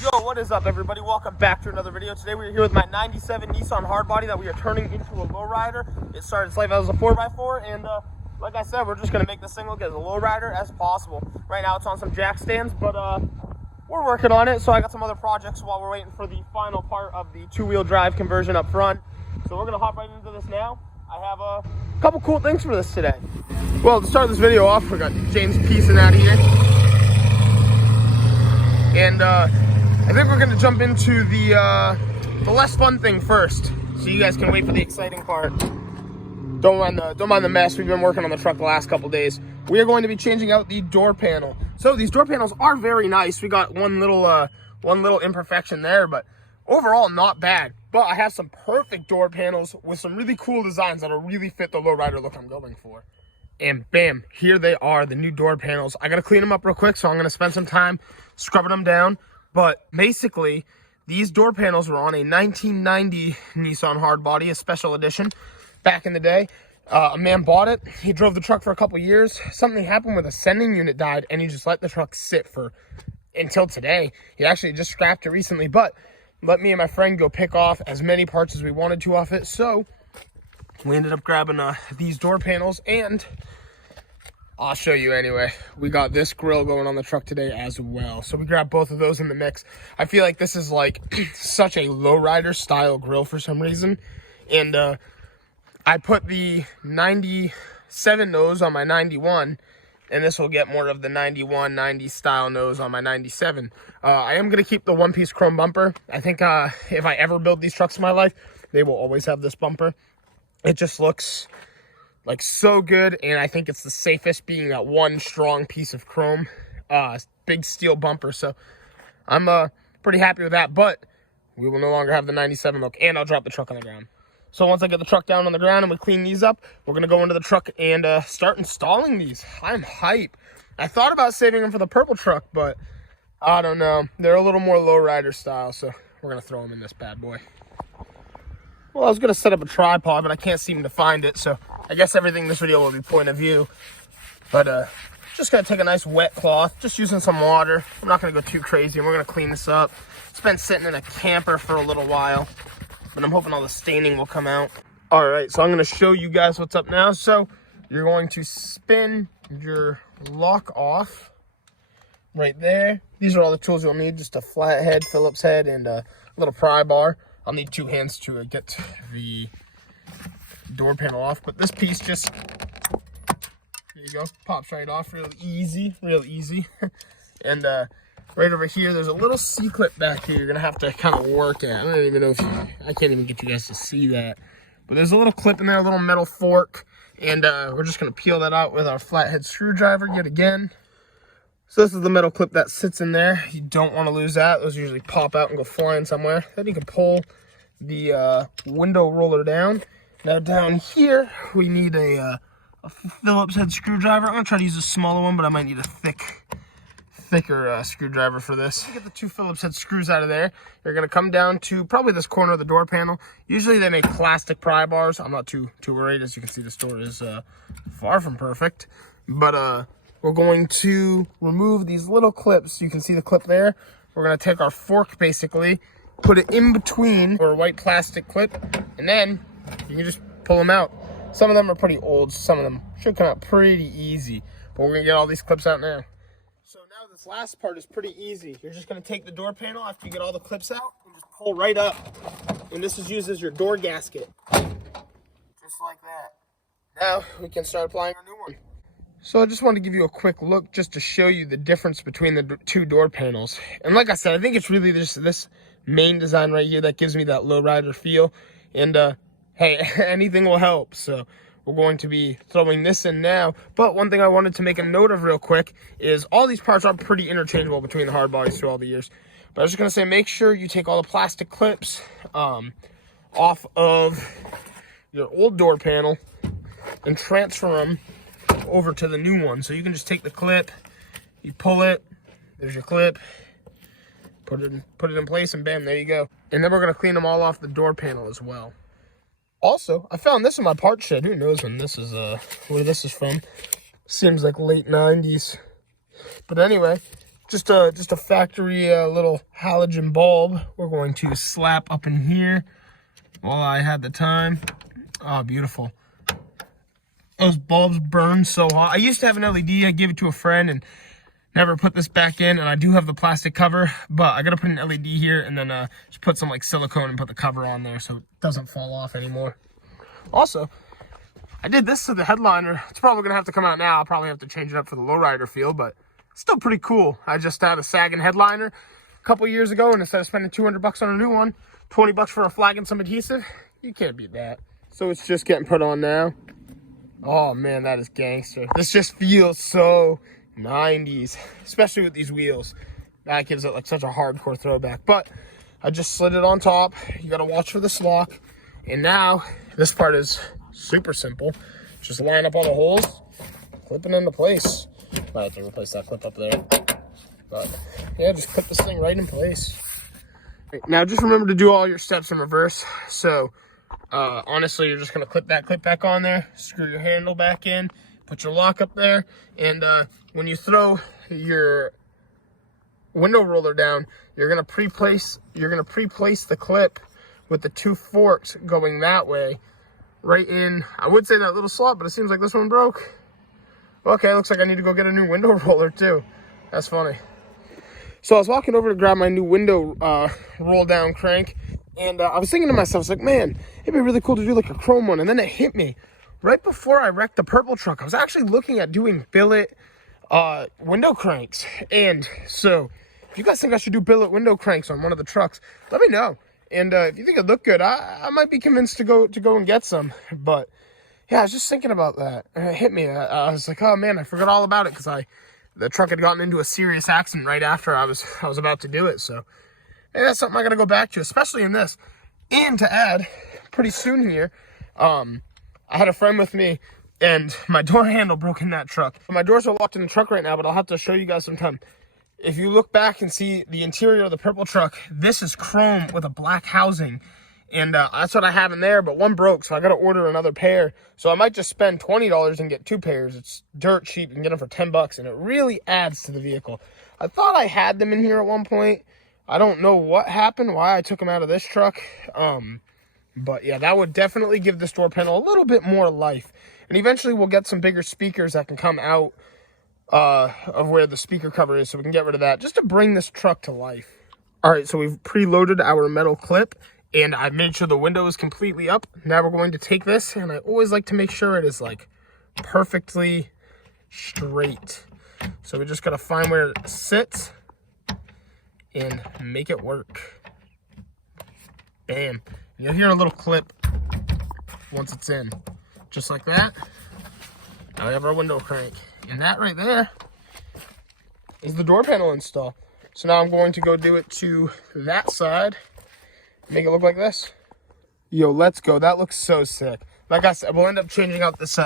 Yo, what is up, everybody? Welcome back to another video. Today we're here with my 97 Nissan hardbody that we are turning into a lowrider. It started its life as a 4x4, and like I said, we're just going to make this thing look as a lowrider as possible. Right now it's on some jack stands, but we're working on it. So I got some other projects while we're waiting for the final part of the two-wheel drive conversion up front. So we're going to hop right into this now. I have a couple cool things for this today. Well, to start this video off, we got James piecing out here. And I think we're gonna jump into the less fun thing first, so you guys can wait for the exciting part. Don't mind the mess. We've been working on the truck the last couple days. We are going to be changing out the door panel. So these door panels are very nice. We got one little imperfection there, but overall not bad. But I have some perfect door panels with some really cool designs that'll really fit the lowrider look I'm going for. And bam, here they are, the new door panels. I gotta clean them up real quick, so I'm gonna spend some time scrubbing them down. But basically, these door panels were on a 1990 Nissan hardbody, a special edition, back in the day. A man bought it. He drove the truck for a couple years. Something happened with a sending unit died, and he just let the truck sit until today. He actually just scrapped it recently, but let me and my friend go pick off as many parts as we wanted to off it. So we ended up grabbing these door panels, and I'll show you anyway. We got this grill going on the truck today as well. So we grabbed both of those in the mix. I feel like this is like such a lowrider style grill for some reason. And I put the 97 nose on my 91, and this will get more of the 91, 90 style nose on my 97. I am going to keep the one-piece chrome bumper. I think if I ever build these trucks in my life, they will always have this bumper. It just looks like so good, and I think it's the safest, being that one strong piece of chrome, big steel bumper. So I'm pretty happy with that, but we will no longer have the 97 look, and I'll drop the truck on the ground. So once I get the truck down on the ground and we clean these up, we're going to go into the truck and start installing these. I'm hype. I thought about saving them for the purple truck, but I don't know. They're a little more lowrider style, so we're going to throw them in this bad boy. Well, I was going to set up a tripod, but I can't seem to find it, so I guess everything in this video will be point of view. But just going to take a nice wet cloth, just using some water. I'm not going to go too crazy, and we're going to clean this up. It's been sitting in a camper for a little while, but I'm hoping all the staining will come out. All right, so I'm going to show you guys what's up now. So you're going to spin your lock off right there. These are all the tools you'll need, just a flathead, Phillips head, and a little pry bar. I'll need two hands to get the door panel off, but this piece just, there you go, pops right off real easy. And right over here, there's a little C-clip back here you're going to have to kind of work at. I don't even know if I can't even get you guys to see that. But there's a little clip in there, a little metal fork, and we're just going to peel that out with our flathead screwdriver yet again. So this is the metal clip that sits in there. You don't want to lose that. Those usually pop out and go flying somewhere. Then you can pull the window roller down. Now down here, we need a Phillips head screwdriver. I'm going to try to use a smaller one, but I might need a thicker screwdriver for this. Get the two Phillips head screws out of there. You're going to come down to probably this corner of the door panel. Usually they make plastic pry bars. I'm not too worried. As you can see, this door is far from perfect. But we're going to remove these little clips. You can see the clip there. We're going to take our fork, basically, put it in between our white plastic clip, and then you can just pull them out. Some of them are pretty old. Some of them should come out pretty easy. But we're going to get all these clips out now. So now this last part is pretty easy. You're just going to take the door panel after you get all the clips out and just pull right up. And this is used as your door gasket. Just like that. Now we can start applying our new one. So I just wanted to give you a quick look just to show you the difference between the two door panels. And like I said, I think it's really just this main design right here that gives me that lowrider feel. And hey, anything will help. So we're going to be throwing this in now. But one thing I wanted to make a note of real quick is all these parts are pretty interchangeable between the hard bodies through all the years. But I was just going to say, make sure you take all the plastic clips off of your old door panel and transfer them over to the new one. So you can just take the clip, you pull it, there's your clip, put it in place, and bam, there you go. And then we're going to clean them all off the door panel as well. Also, I found this in my part shed. Who knows when this is where this is from. Seems like late 90s. But anyway, just a factory little halogen bulb we're going to slap up in here while I had the time. Oh, beautiful. Those bulbs burn so hot. I used to have an LED. I gave it to a friend and never put this back in, and I do have the plastic cover, but I gotta put an LED here and then just put some like silicone and put the cover on there so it doesn't fall off anymore. Also, I did this to the headliner. It's probably gonna have to come out now. I'll probably have to change it up for the lowrider feel, but it's still pretty cool. I just had a sagging headliner a couple years ago, and instead of spending 200 bucks on a new one, 20 bucks for a flag and some adhesive, you can't beat that. So it's just getting put on now. Oh man, that is gangster. This just feels so 90s, especially with these wheels. That gives it like such a hardcore throwback. But I just slid it on top. You gotta watch for this lock. And now this part is super simple. Just line up all the holes, clip it into place. Might have to replace that clip up there. But yeah, just clip this thing right in place. Right, now just remember to do all your steps in reverse. So honestly, you're just gonna clip that clip back on there, screw your handle back in, put your lock up there, and when you throw your window roller down, you're gonna pre-place the clip with the two forks going that way, right in, I would say that little slot, but it seems like this one broke. Okay, looks like I need to go get a new window roller too. That's funny. So I was walking over to grab my new window roll down crank, and I was thinking to myself, I was like, man, it'd be really cool to do like a chrome one. And then it hit me. Right before I wrecked the purple truck, I was actually looking at doing billet window cranks. And so if you guys think I should do billet window cranks on one of the trucks, let me know. And if you think it looked good, I might be convinced to go and get some. But yeah, I was just thinking about that, and it hit me. I was like, oh man, I forgot all about it because the truck had gotten into a serious accident right after I was about to do it. So maybe that's something I got to go back to, especially in this. And to add, pretty soon here, I had a friend with me, and my door handle broke in that truck. My doors are locked in the truck right now, but I'll have to show you guys sometime. If you look back and see the interior of the purple truck, this is chrome with a black housing. And that's what I have in there, but one broke, so I got to order another pair. So I might just spend $20 and get two pairs. It's dirt cheap. You can get them for 10 bucks, and it really adds to the vehicle. I thought I had them in here at one point. I don't know what happened, why I took them out of this truck. But yeah, that would definitely give this door panel a little bit more life. And eventually we'll get some bigger speakers that can come out of where the speaker cover is, so we can get rid of that, just to bring this truck to life. All right, so we've preloaded our metal clip, and I made sure the window is completely up. Now we're going to take this, and I always like to make sure it is like perfectly straight. So we just gotta find where it sits and make it work. Bam. You'll hear a little clip once it's in, just like that. Now we have our window crank, and that right there is the door panel install. So now I'm going to go do it to that side, make it look like this. Yo, let's go. That looks so sick. Like I said, we'll end up changing out this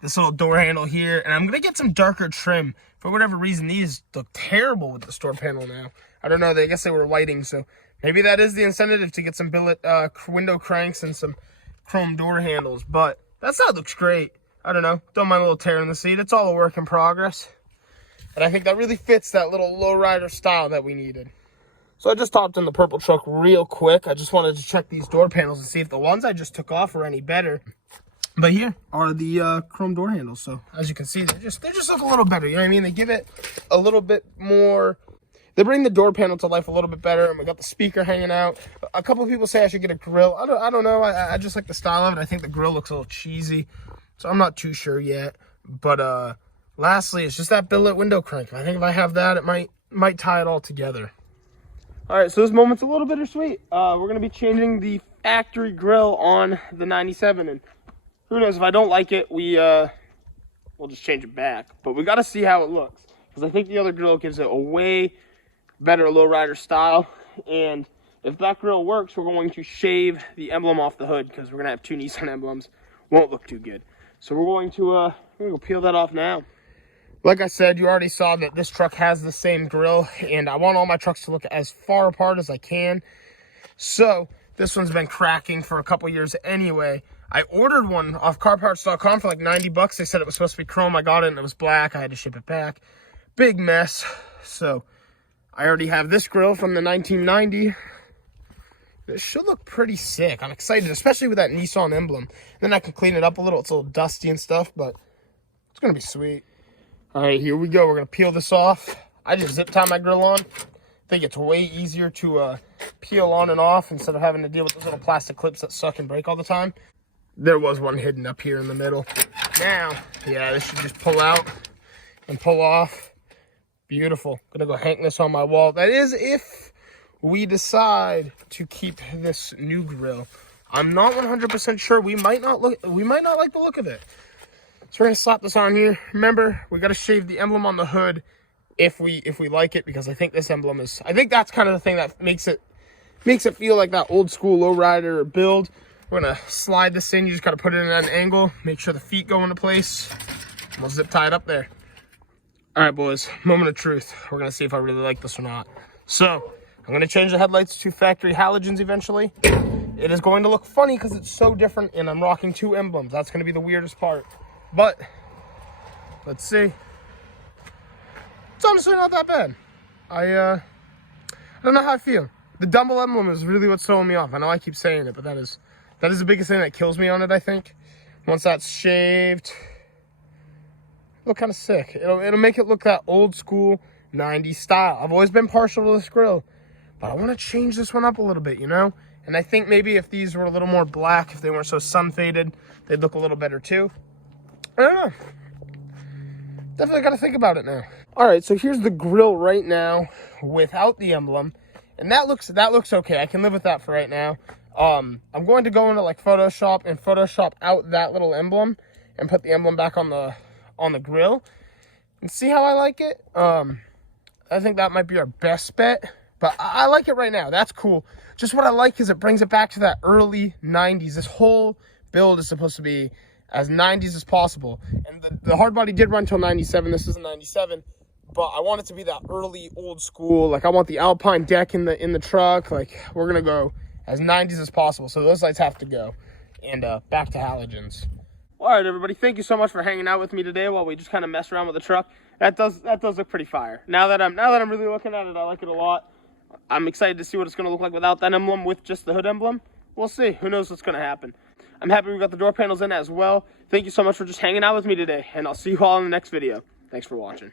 this little door handle here, and I'm gonna get some darker trim. For whatever reason, these look terrible with this door panel now. I don't know. I guess they were lighting, so maybe that is the incentive to get some billet window cranks and some chrome door handles. But that side looks great. I don't know. Don't mind a little tear in the seat. It's all a work in progress. And I think that really fits that little lowrider style that we needed. So I just hopped in the purple truck real quick. I just wanted to check these door panels and see if the ones I just took off are any better. But here are the chrome door handles. So as you can see, they just look a little better. You know what I mean? They give it a little bit more. They bring the door panel to life a little bit better. And we got the speaker hanging out. A couple of people say I should get a grill. I don't know. I just like the style of it. I think the grill looks a little cheesy. So I'm not too sure yet. But lastly, it's just that billet window crank. I think if I have that, it might tie it all together. All right, so this moment's a little bittersweet. We're going to be changing the factory grill on the 97. And who knows, if I don't like it, we'll just change it back. But we got to see how it looks, because I think the other grill gives it a way better lowrider style. And if that grill works, we're going to shave the emblem off the hood, because we're going to have two Nissan emblems. Won't look too good. So we're going to go peel that off now. Like I said, you already saw that this truck has the same grill, and I want all my trucks to look as far apart as I can. So this one's been cracking for a couple years anyway. I ordered one off carparts.com for like 90 bucks. They said it was supposed to be chrome. I got it and it was black. I had to ship it back. Big mess. So I already have this grill from the 1990. It should look pretty sick. I'm excited, especially with that Nissan emblem. Then I can clean it up a little. It's a little dusty and stuff, but it's going to be sweet. All right, here we go. We're going to peel this off. I just zip tie my grill on. I think it's way easier to peel on and off instead of having to deal with those little plastic clips that suck and break all the time. There was one hidden up here in the middle. Now, yeah, this should just pull out and pull off. Beautiful. Gonna go hang this on my wall. That is if we decide to keep this new grill. I'm not 100% sure. We might not like the look of it. So we're gonna slap this on here. Remember, we gotta shave the emblem on the hood if we like it, because I think this emblem is, I think that's kind of the thing that makes it feel like that old school lowrider build. We're gonna slide this in. You just gotta put it in at an angle, make sure the feet go into place, and we'll zip tie it up there. All right, boys, moment of truth. We're gonna see if I really like this or not. So I'm gonna change the headlights to factory halogens eventually. It is going to look funny because it's so different, and I'm rocking two emblems. That's gonna be the weirdest part, but let's see. It's honestly not that bad. I don't know how I feel. The dumbbell emblem is really what's throwing me off. I know I keep saying it, but that is the biggest thing that kills me on it, I think. Once that's shaved, it'll look kind of sick. It'll make it look that old school 90s style. I've always been partial to this grill, but I want to change this one up a little bit, you know? And I think maybe if these were a little more black, if they weren't so sun faded, they'd look a little better too. I don't know. Definitely got to think about it now. All right, so here's the grill right now without the emblem. And that looks okay. I can live with that for right now. I'm going to go into like Photoshop and Photoshop out that little emblem and put the emblem back on the grill and see how I like it. I think that might be our best bet, but I like it right now. That's cool. Just what I like is it brings it back to that early 90s. This whole build is supposed to be as 90s as possible. And the hard body did run till 97. This is a 97. But I want it to be that early old school. Like I want the Alpine deck in the truck. Like we're gonna go as 90s as possible. So those lights have to go. And back to halogens. All right, everybody. Thank you so much for hanging out with me today while we just kind of mess around with the truck. That does look pretty fire. Now that I'm really looking at it, I like it a lot. I'm excited to see what it's gonna look like without that emblem, with just the hood emblem. We'll see. Who knows what's gonna happen. I'm happy we got the door panels in as well. Thank you so much for just hanging out with me today, and I'll see you all in the next video. Thanks for watching.